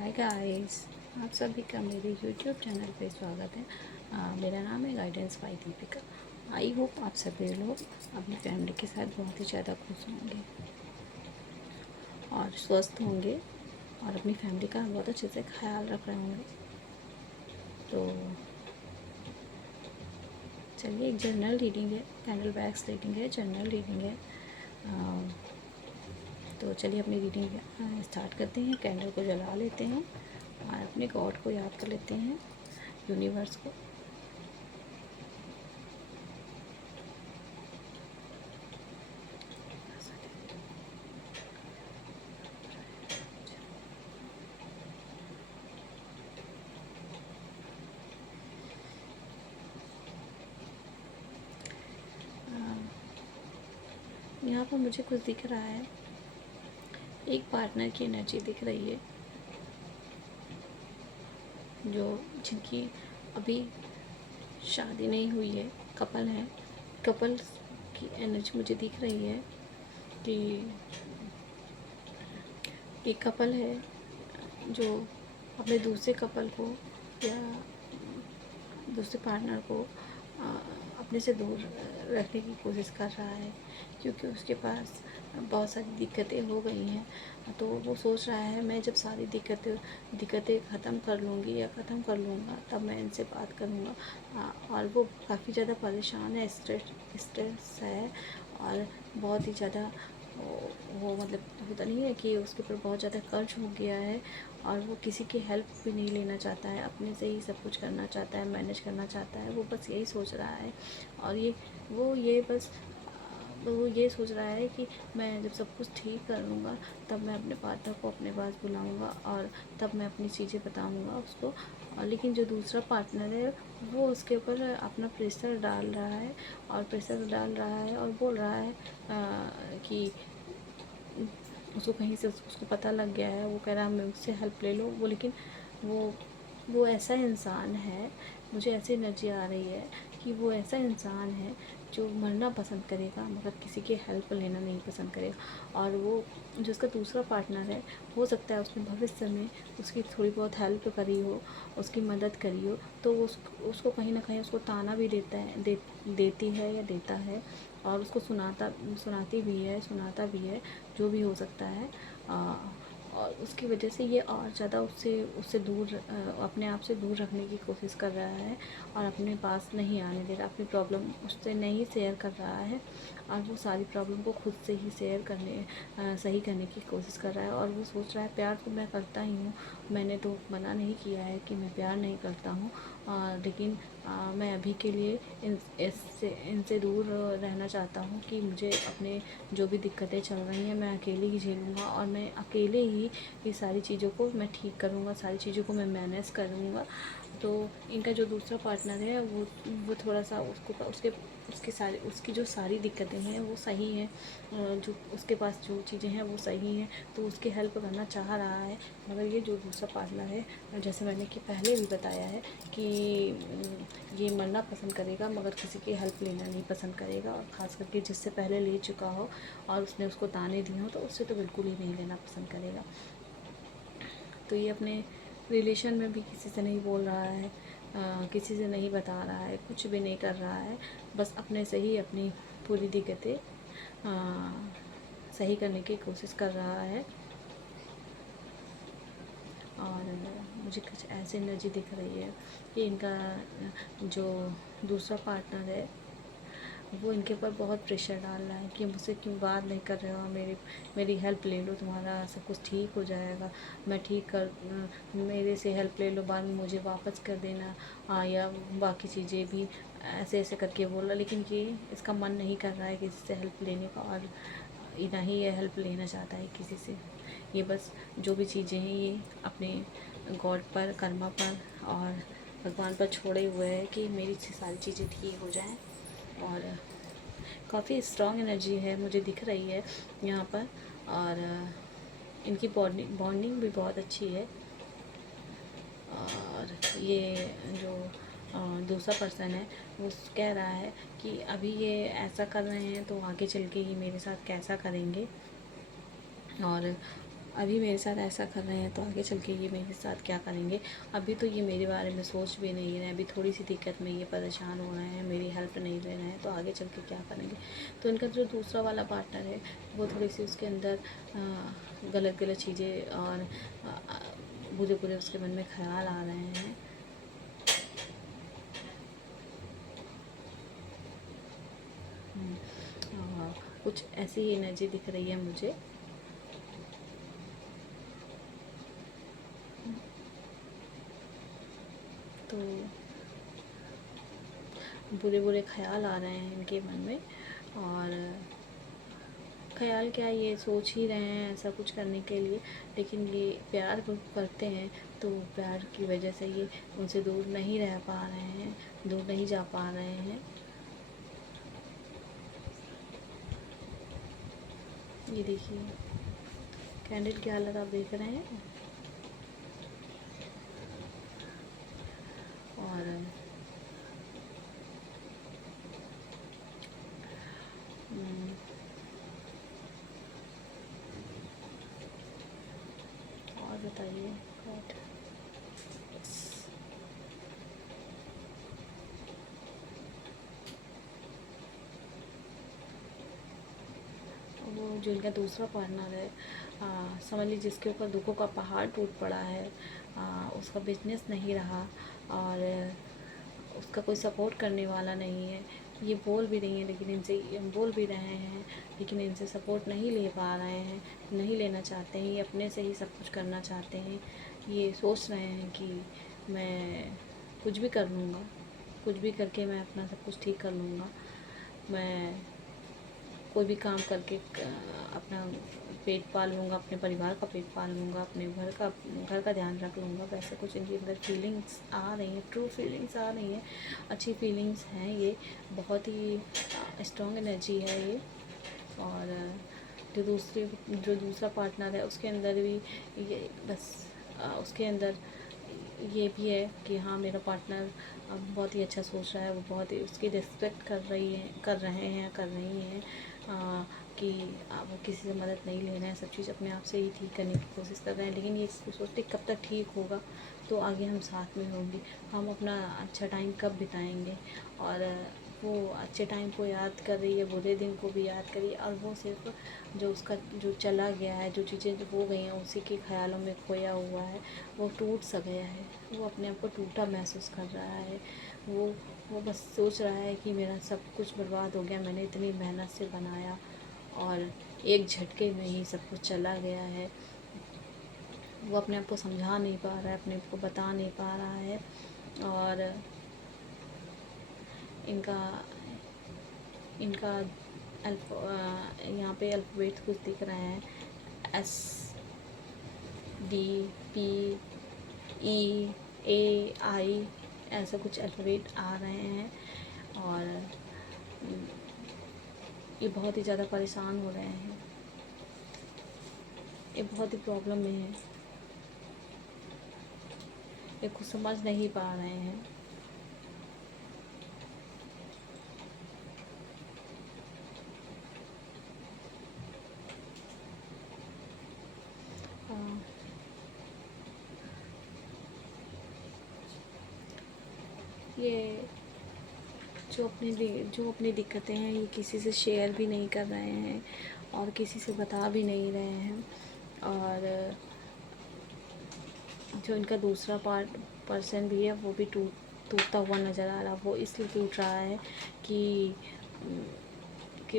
Hi guys, आप सभी का मेरे यूट्यूब चैनल पे स्वागत है। मेरा नाम है guidance bye Deepika. I hope आप सभी लोग अपनी फैमिली के साथ बहुत ही ज़्यादा खुश होंगे और स्वस्थ होंगे और अपनी फैमिली का बहुत अच्छे से ख्याल रख रहे होंगे। तो चलिए, एक जनरल रीडिंग है, कैंडल बैग्स रीडिंग है, जनरल रीडिंग है। तो चलिए अपनी रीडिंग स्टार्ट करते हैं। कैंडल को जला लेते हैं और अपने गॉड को याद कर लेते हैं, यूनिवर्स को। यहाँ पर मुझे कुछ दिख रहा है, एक पार्टनर की एनर्जी दिख रही है जो जिनकी अभी शादी नहीं हुई है, कपल है। कपल की एनर्जी मुझे दिख रही है कि एक कपल है जो अपने दूसरे कपल को या दूसरे पार्टनर को अपने से दूर रखने की कोशिश कर रहा है, क्योंकि उसके पास बहुत सारी दिक्कतें हो गई हैं। तो वो सोच रहा है, मैं जब सारी दिक्कतें ख़त्म कर लूँगी या ख़त्म कर लूँगा तब मैं इनसे बात करूँगा। और वो काफ़ी ज़्यादा परेशान है, स्ट्रेस है और बहुत ही ज़्यादा वो मतलब होता नहीं है कि उसके ऊपर बहुत ज़्यादा कर्ज हो गया है और वो किसी की हेल्प भी नहीं लेना चाहता है, अपने से ही सब कुछ करना चाहता है, मैनेज करना चाहता है। वो बस यही सोच रहा है और वो ये सोच रहा है कि मैं जब सब कुछ ठीक कर लूँगा तब मैं अपने पार्टनर को अपने पास बुलाऊँगा और तब मैं अपनी चीज़ें बताऊँगा उसको। और लेकिन जो दूसरा पार्टनर है वो उसके ऊपर अपना प्रेशर डाल रहा है और बोल रहा है कि उसको कहीं से उसको पता लग गया है। वो कह रहा है मैं उससे हेल्प ले लो। वो लेकिन वो वो ऐसा इंसान है, मुझे ऐसी एनर्जी आ रही है कि वो ऐसा इंसान है जो मरना पसंद करेगा मगर किसी की हेल्प लेना नहीं पसंद करेगा। और वो जो उसका दूसरा पार्टनर है, हो सकता है उसने भविष्य में उसकी थोड़ी बहुत हेल्प करी हो, उसकी मदद करी हो, तो वो उसको कहीं ना कहीं उसको ताना भी देती है या देता है और उसको सुनाता भी है, जो भी हो सकता है। और उसकी वजह से ये और ज़्यादा उससे उससे दूर अपने आप से दूर रखने की कोशिश कर रहा है और अपने पास नहीं आने दे रहा, अपनी प्रॉब्लम उससे नहीं शेयर कर रहा है और वो सारी प्रॉब्लम को खुद से ही सही करने की कोशिश कर रहा है। और वो सोच रहा है प्यार तो मैं करता ही हूँ, मैंने तो मना नहीं किया है कि मैं प्यार नहीं करता हूँ, लेकिन मैं अभी के लिए इनसे दूर रहना चाहता हूँ कि मुझे अपने जो भी दिक्कतें चल रही हैं मैं अकेले ही झेलूँगा और मैं अकेले ही ये सारी चीज़ों को मैं ठीक करूँगा, सारी चीज़ों को मैं मैनेज करूँगा। तो इनका जो दूसरा पार्टनर है वो थोड़ा सा उसकी जो सारी दिक्कतें हैं वो सही हैं, जो उसके पास जो चीज़ें हैं वो सही हैं, तो उसकी हेल्प करना चाह रहा है। मगर ये जो दूसरा पार्टनर है, जैसे मैंने कि पहले भी बताया है कि ये मरना पसंद करेगा मगर किसी की हेल्प लेना नहीं पसंद करेगा, और ख़ास करके जिससे पहले ले चुका हो और उसने उसको ताने दिए हो तो उससे तो बिल्कुल ही नहीं लेना पसंद करेगा। तो ये अपने रिलेशन में भी किसी से नहीं बोल रहा है, किसी से नहीं बता रहा है, कुछ भी नहीं कर रहा है, बस अपने से ही अपनी पूरी दिक्कतें सही करने की कोशिश कर रहा है। और मुझे कुछ ऐसी एनर्जी दिख रही है कि इनका जो दूसरा पार्टनर है वो इनके ऊपर बहुत प्रेशर डाल रहा है कि मुझसे क्यों बात नहीं कर रहे हो, मेरी हेल्प ले लो, तुम्हारा सब कुछ ठीक हो जाएगा, मेरे से हेल्प ले लो, बाद में मुझे वापस कर देना। या बाकी चीज़ें भी ऐसे ऐसे करके बोल रहा, लेकिन ये इसका मन नहीं कर रहा है किसी से हेल्प लेने का और ना ही ये हेल्प लेना चाहता है किसी से। ये बस जो भी चीज़ें हैं ये अपने गॉड पर, कर्मा पर और भगवान पर छोड़े हुए हैं कि मेरी सारी चीज़ें ठीक हो जाएं। और काफ़ी स्ट्रॉन्ग एनर्जी है मुझे दिख रही है यहाँ पर। और इनकी बॉन्डिंग भी बहुत अच्छी है। और ये जो दूसरा पर्सन है वो कह रहा है कि अभी ये ऐसा कर रहे हैं तो आगे चल के ये मेरे साथ कैसा करेंगे। और अभी मेरे साथ ऐसा कर रहे हैं तो आगे चल के ये मेरे साथ क्या करेंगे। अभी तो ये मेरे बारे में सोच भी नहीं रहे हैं, अभी थोड़ी सी दिक्कत में ये परेशान हो रहे हैं, मेरी हेल्प नहीं ले रहे हैं, तो आगे चल के क्या करेंगे। तो इनका जो दूसरा वाला पार्टनर है वो थोड़ी सी उसके अंदर गलत गलत चीज़ें और बुरे बुरे उसके मन में ख्याल आ रहे हैं। कुछ ऐसी ही एनर्जी दिख रही है मुझे। तो बुरे बुरे ख्याल आ रहे हैं इनके मन में, और ख्याल क्या, ये सोच ही रहे हैं ऐसा कुछ करने के लिए, लेकिन ये प्यार करते हैं तो प्यार की वजह से ये उनसे दूर नहीं रह पा रहे हैं, दूर नहीं जा पा रहे हैं। ये देखिए कैंडल की हालत आप देख रहे हैं। और बताइए गॉड। वो जो इनका दूसरा पार्टनर है, समझ लीजिए जिसके ऊपर दुखों का पहाड़ टूट पड़ा है, उसका बिजनेस नहीं रहा और उसका कोई सपोर्ट करने वाला नहीं है। ये बोल भी रही हैं, लेकिन इनसे बोल भी रहे हैं, लेकिन इनसे सपोर्ट नहीं ले पा रहे हैं, नहीं लेना चाहते हैं। ये अपने से ही सब कुछ करना चाहते हैं। ये सोच रहे हैं कि मैं कुछ भी कर लूँगा, कुछ भी करके मैं अपना सब कुछ ठीक कर लूँगा, मैं कोई भी काम करके अपना पेट पाल लूँगा, अपने परिवार का पेट पाल लूँगा, अपने घर का ध्यान रख लूँगा। वैसे कुछ इनके अंदर फीलिंग्स आ रही हैं, ट्रू फीलिंग्स आ रही हैं, अच्छी फीलिंग्स हैं। ये बहुत ही स्ट्रॉन्ग एनर्जी है ये। और जो दूसरा पार्टनर है उसके अंदर भी ये बस उसके अंदर ये भी है कि हाँ मेरा पार्टनर बहुत ही अच्छा सोच रहा है, वो बहुत ही उसकी रिस्पेक्ट कर रही है, कर रही हैं कि वो किसी से मदद नहीं ले रहे हैं, सब चीज़ अपने आप से ही ठीक करने की कोशिश कर रहे हैं। लेकिन ये सोचते कब तक ठीक होगा, तो आगे हम साथ में होंगे, हम अपना अच्छा टाइम कब बिताएंगे। और वो अच्छे टाइम को याद कर रही है, बुरे दिन को भी याद करी, और वो सिर्फ जो उसका जो चला गया है, जो चीज़ें जो हो गई हैं उसी के ख्यालों में खोया हुआ है। वो टूट सा गया है, वो अपने आप को टूटा महसूस कर रहा है। वो बस सोच रहा है कि मेरा सब कुछ बर्बाद हो गया, मैंने इतनी मेहनत से बनाया और एक झटके में ही सब कुछ चला गया है। वो अपने आप को समझा नहीं पा रहा है, अपने आप को बता नहीं पा रहा है। और इनका इनका यहाँ पे अल्फ़ाबेट कुछ दिख रहे हैं, SDPEAI, ऐसा कुछ अल्फ़ाबेट आ रहे हैं। और ये बहुत ही ज़्यादा परेशान हो रहे हैं, ये बहुत ही प्रॉब्लम में है, ये कुछ समझ नहीं पा रहे हैं। ये जो अपनी दिक्कतें हैं ये किसी से शेयर भी नहीं कर रहे हैं और किसी से बता भी नहीं रहे हैं। और जो इनका दूसरा पर्सन भी है वो भी टूटता हुआ नज़र आ रहा। वो इसलिए टूट रहा है कि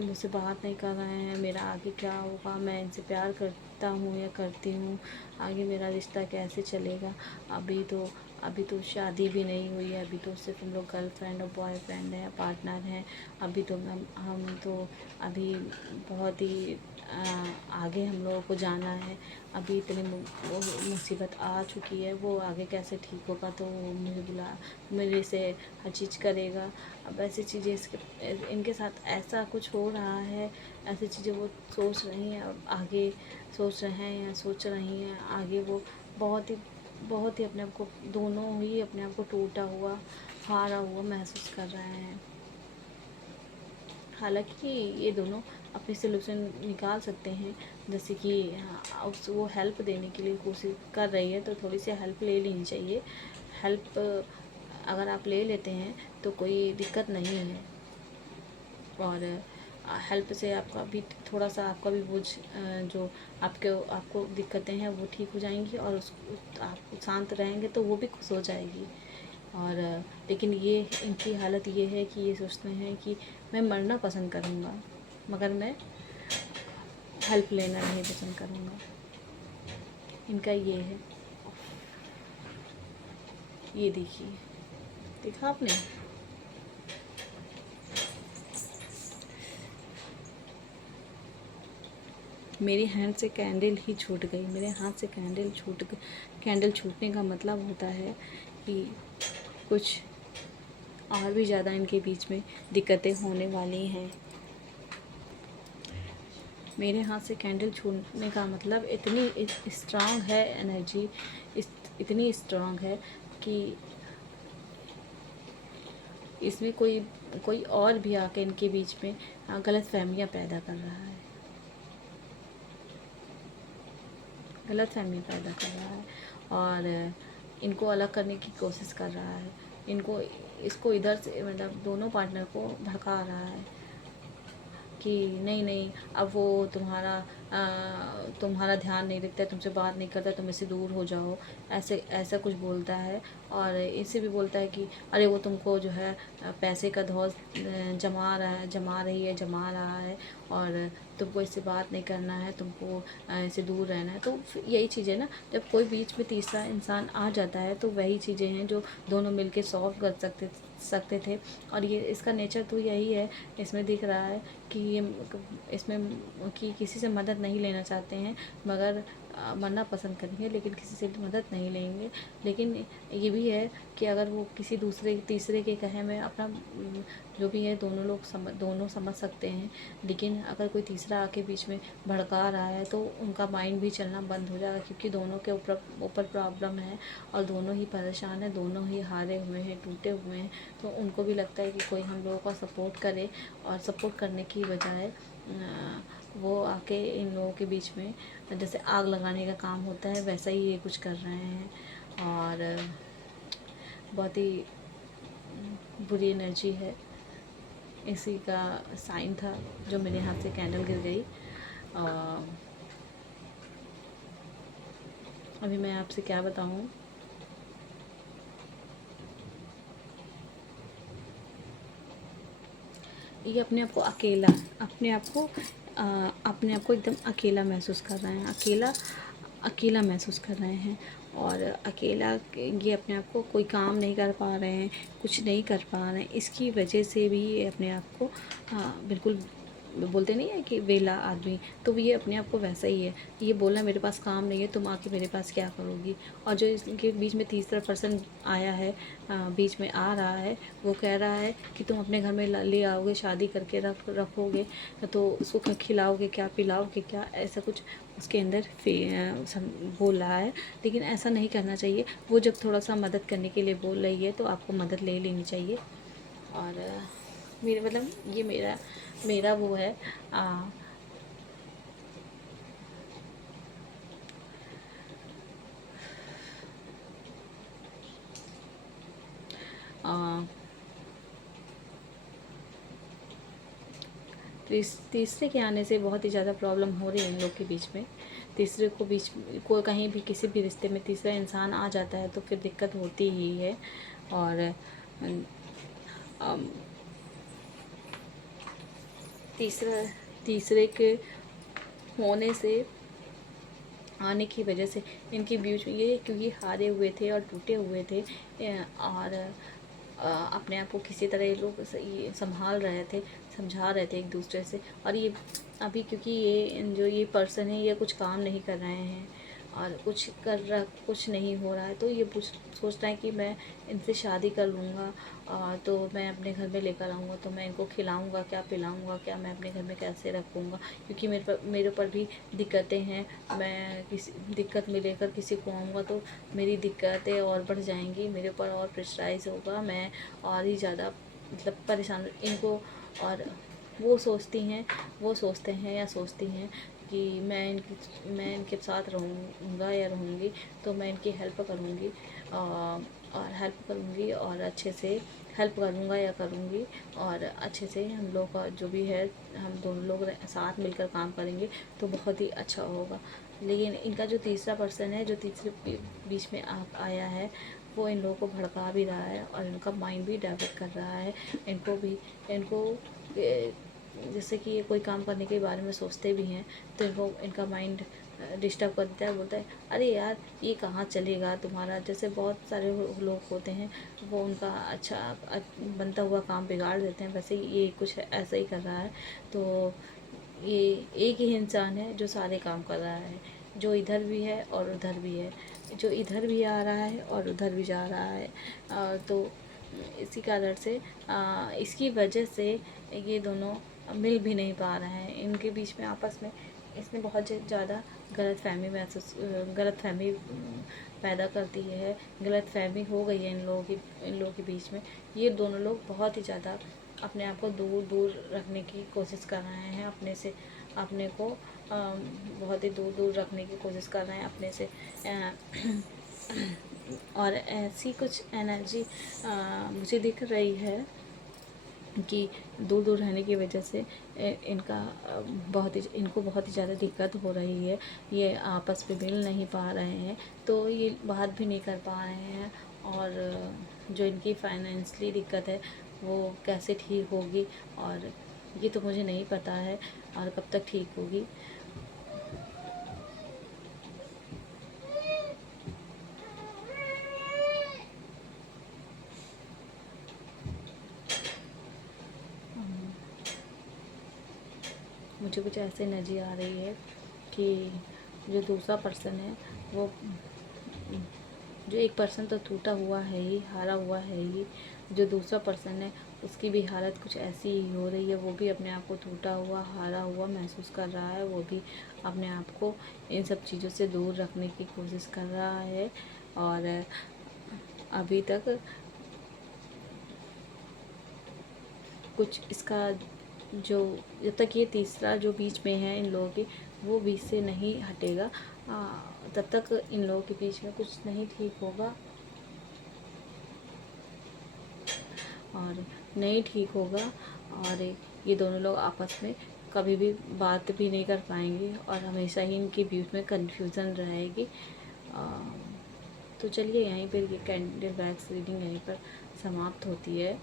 मुझसे बात नहीं कर रहे हैं, मेरा आगे क्या होगा, मैं इनसे प्यार करता हूँ या करती हूँ, आगे मेरा रिश्ता कैसे चलेगा। अभी तो शादी भी नहीं हुई है, अभी तो सिर्फ हम लोग गर्लफ्रेंड और बॉयफ्रेंड हैं, पार्टनर हैं। अभी तो हम तो अभी बहुत ही आगे हम लोगों को जाना है। अभी इतनी मुसीबत आ चुकी है, वो आगे कैसे ठीक होगा, तो वो मेरे से हर चीज़ करेगा। अब ऐसी चीज़ें इनके साथ ऐसा कुछ हो रहा है, ऐसी चीज़ें वो सोच रही हैं, अब आगे सोच रहे हैं या सोच रही हैं आगे। वो बहुत ही अपने आप को, दोनों ही अपने आप को टूटा हुआ, हारा हुआ महसूस कर रहे हैं। हालांकि ये दोनों अपनी सोल्यूशन निकाल सकते हैं। जैसे कि वो हेल्प देने के लिए कोशिश कर रही है तो थोड़ी सी हेल्प ले लेनी चाहिए। हेल्प अगर आप ले लेते हैं तो कोई दिक्कत नहीं है, और हेल्प से आपका भी थोड़ा सा आपका भी बोझ जो आपको दिक्कतें हैं वो ठीक हो जाएंगी, और आप शांत रहेंगे तो वो भी खुश हो जाएगी। और लेकिन ये इनकी हालत ये है कि ये सोचते हैं कि मैं मरना पसंद करूँगा मगर मैं हेल्प लेना नहीं पसंद करूँगा। इनका ये है। ये देखिए, देखा आपने? मेरे हैंड से कैंडल ही छूट गई, मेरे हाथ से कैंडल छूट गई। कैंडल छूटने का मतलब होता है कि कुछ और भी ज़्यादा इनके बीच में दिक्कतें होने वाली हैं। मेरे हाथ से कैंडल छूटने का मतलब इतनी स्ट्रांग है एनर्जी, इतनी स्ट्रांग है कि इसमें कोई और भी आके इनके बीच में गलत फहमियाँ पैदा कर रहा है, गलत फहमियाँ पैदा कर रहा है, और इनको अलग करने की कोशिश कर रहा है। इसको इधर से मतलब दोनों पार्टनर को भड़का रहा है कि नहीं नहीं, अब वो तुम्हारा ध्यान नहीं रखता, तुमसे बात नहीं करता, तुम इससे दूर हो जाओ, ऐसे ऐसा कुछ बोलता है। और इससे भी बोलता है कि अरे वो तुमको जो है पैसे का धौंस जमा रहा है, और तुमको इससे बात नहीं करना है, तुमको इससे दूर रहना है। तो यही चीज़ें ना, जब कोई बीच में तीसरा इंसान आ जाता है तो वही चीज़ें हैं जो दोनों मिलके सॉल्व कर सकते थे। और ये इसका नेचर तो यही है, इसमें दिख रहा है कि ये इसमें कि किसी से मदद नहीं लेना चाहते हैं, मगर मरना पसंद करेंगे लेकिन किसी से मदद नहीं लेंगे। लेकिन ये भी है कि अगर वो किसी तीसरे के कहे में अपना जो भी है दोनों समझ सकते हैं। लेकिन अगर कोई तीसरा आके बीच में भड़का रहा है तो उनका माइंड भी चलना बंद हो जाएगा, क्योंकि दोनों के ऊपर प्रॉब्लम है और दोनों ही परेशान हैं, दोनों ही हारे हुए हैं, टूटे हुए हैं। तो उनको भी लगता है कि कोई हम लोगों का सपोर्ट करे, और सपोर्ट करने की बजाय वो आके इन लोगों के बीच में जैसे आग लगाने का काम होता है वैसा ही ये कुछ कर रहे हैं। और बहुत ही बुरी एनर्जी है, इसी का साइन था जो मेरे हाथ से कैंडल गिर गई। अभी मैं आपसे क्या बताऊं। ये अपने आप को एकदम अकेला महसूस कर रहे हैं, अकेला महसूस कर रहे हैं। और अकेला ये अपने आप को कोई काम नहीं कर पा रहे हैं, कुछ नहीं कर पा रहे हैं। इसकी वजह से भी ये अपने आप को बिल्कुल बोलते नहीं है कि वेला आदमी, तो ये अपने आप को वैसा ही है। ये बोलना मेरे पास काम नहीं है, तुम आके मेरे पास क्या करोगी। और जो इसके बीच में तीसरा पर्सन आया है, बीच में आ रहा है, वो कह रहा है कि तुम अपने घर में ले आओगे, शादी करके रखोगे तो उसको खिलाओगे क्या, पिलाओगे क्या, ऐसा कुछ उसके अंदर बोल रहा है। लेकिन ऐसा नहीं करना चाहिए। वो जब थोड़ा सा मदद करने के लिए बोल रही है तो आपको मदद ले लेनी चाहिए। और मेरे मतलब ये मेरा वो है। आ, आ, तीसरे के आने से बहुत ही ज़्यादा प्रॉब्लम हो रही है इन लोग के बीच में। तीसरे को कहीं भी किसी भी रिश्ते में तीसरा इंसान आ जाता है तो फिर दिक्कत होती ही है। और अम, तीसरे के होने से, आने की वजह से इनके बीच में ये क्योंकि हारे हुए थे और टूटे हुए थे, और अपने आप को किसी तरह ये लोग ये संभाल रहे थे, समझा रहे थे एक दूसरे से। और ये अभी क्योंकि ये पर्सन है ये कुछ काम नहीं कर रहे हैं और कुछ नहीं हो रहा है, तो ये सोच रहा है कि मैं इनसे शादी कर लूँगा, तो मैं अपने घर में लेकर आऊँगा, तो मैं इनको खिलाऊँगा क्या, पिलाऊँगा क्या, मैं अपने घर में कैसे रखूँगा, क्योंकि मेरे ऊपर भी दिक्कतें हैं। मैं किसी दिक्कत में लेकर किसी को आऊँगा तो मेरी दिक्कतें और बढ़ जाएंगी, मेरे ऊपर और प्रेशराइज होगा, मैं और ही ज़्यादा मतलब परेशान इनको। और वो सोचते हैं या सोचती हैं कि मैं इनके साथ रहूँगा या रहूँगी तो मैं इनकी हेल्प करूँगी, और हेल्प करूँगी और अच्छे से हेल्प करूँगा या करूँगी, और अच्छे से हम लोग का जो भी है, हम दोनों लोग साथ मिलकर काम करेंगे तो बहुत ही अच्छा होगा। लेकिन इनका जो तीसरा पर्सन है, जो तीसरे बीच में आया है, वो इन लोगों को भड़का भी रहा है और इनका माइंड भी डाइवर्ट कर रहा है। इनको जैसे कि ये कोई काम करने के बारे में सोचते भी हैं तो इनका माइंड डिस्टर्ब कर देता है, बोलता है अरे यार ये कहाँ चलेगा तुम्हारा। जैसे बहुत सारे लोग होते हैं, वो उनका बनता हुआ काम बिगाड़ देते हैं, वैसे ये कुछ ऐसा ही कर रहा है। तो ये एक ही इंसान है जो सारे काम कर रहा है, जो इधर भी है और उधर भी है, जो इधर भी आ रहा है और उधर भी जा रहा है। तो इसी कारण से इसकी वजह से ये दोनों मिल भी नहीं पा रहे हैं। इनके बीच में आपस में इसने बहुत ज़्यादा गलतफहमी पैदा करती है, गलतफहमी हो गई है इन लोगों के बीच में। ये दोनों लोग बहुत ही ज़्यादा अपने आप को दूर दूर रखने की कोशिश कर रहे हैं, अपने को बहुत ही दूर दूर रखने की कोशिश कर रहे हैं अपने से। और ऐसी कुछ एनर्जी मुझे दिख रही है कि दूर दूर रहने की वजह से इनको बहुत ही ज़्यादा दिक्कत हो रही है। ये आपस में मिल नहीं पा रहे हैं, तो ये बात भी नहीं कर पा रहे हैं। और जो इनकी फाइनेंशियली दिक्कत है वो कैसे ठीक होगी, और ये तो मुझे नहीं पता है और कब तक ठीक होगी। मुझे कुछ ऐसे एनर्जी आ रही है कि जो दूसरा पर्सन है, वो जो एक पर्सन तो टूटा हुआ है ही, हारा हुआ है ही, जो दूसरा पर्सन है उसकी भी हालत कुछ ऐसी ही हो रही है। वो भी अपने आप को टूटा हुआ, हारा हुआ महसूस कर रहा है। वो भी अपने आप को इन सब चीज़ों से दूर रखने की कोशिश कर रहा है। और अभी तक कुछ इसका जो जब तक ये तीसरा जो बीच में है इन लोगों के, वो बीच से नहीं हटेगा, तब तक इन लोगों के बीच में कुछ नहीं ठीक होगा और नहीं ठीक होगा। और ये दोनों लोग आपस में कभी भी बात भी नहीं कर पाएंगे और हमेशा ही इनके बीच में कन्फ्यूज़न रहेगी। तो चलिए यहीं पर ये कैंडल वैक्स रीडिंग यहीं पर समाप्त होती है।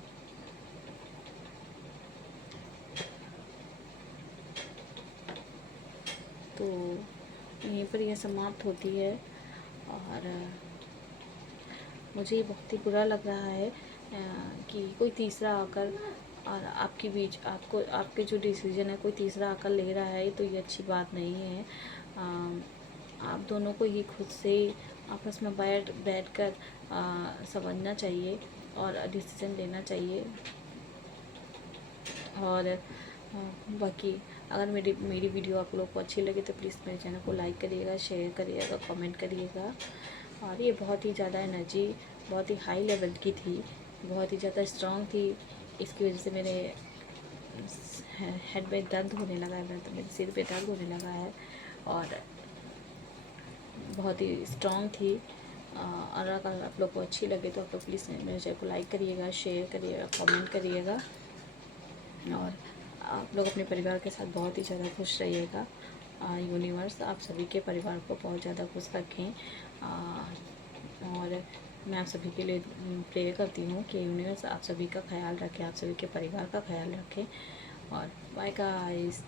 तो यहीं पर यह समाप्त होती है। और मुझे ये बहुत ही बुरा लग रहा है कि कोई तीसरा आकर और आपके बीच आपके जो डिसीजन है कोई तीसरा आकर ले रहा है, तो ये अच्छी बात नहीं है। आप दोनों को ही खुद से आपस में बैठ कर समझना चाहिए और डिसीजन लेना चाहिए। और बाकी अगर मेरी वीडियो आप लोग को अच्छी लगे तो प्लीज़ मेरे चैनल को लाइक करिएगा, शेयर करिएगा, कमेंट करिएगा। और ये बहुत ही ज़्यादा एनर्जी बहुत ही हाई लेवल की थी, बहुत ही ज़्यादा स्ट्रांग थी। इसकी वजह से मेरे हेड में दर्द होने लगा है, मेरे सिर पे दर्द होने लगा है और बहुत ही स्ट्रांग थी। और अगर आप लोग को अच्छी लगे तो आप लोग प्लीज़ मेरे चैनल को लाइक करिएगा, शेयर करिएगा, कमेंट करिएगा। और आप लोग अपने परिवार के साथ बहुत ही ज़्यादा खुश रहिएगा। यूनिवर्स आप सभी के परिवार को बहुत ज़्यादा खुश रखें। और मैं आप सभी के लिए प्रे करती हूँ कि यूनिवर्स आप सभी का ख्याल रखें, आप सभी के परिवार का ख्याल रखें। और बाय गाइस।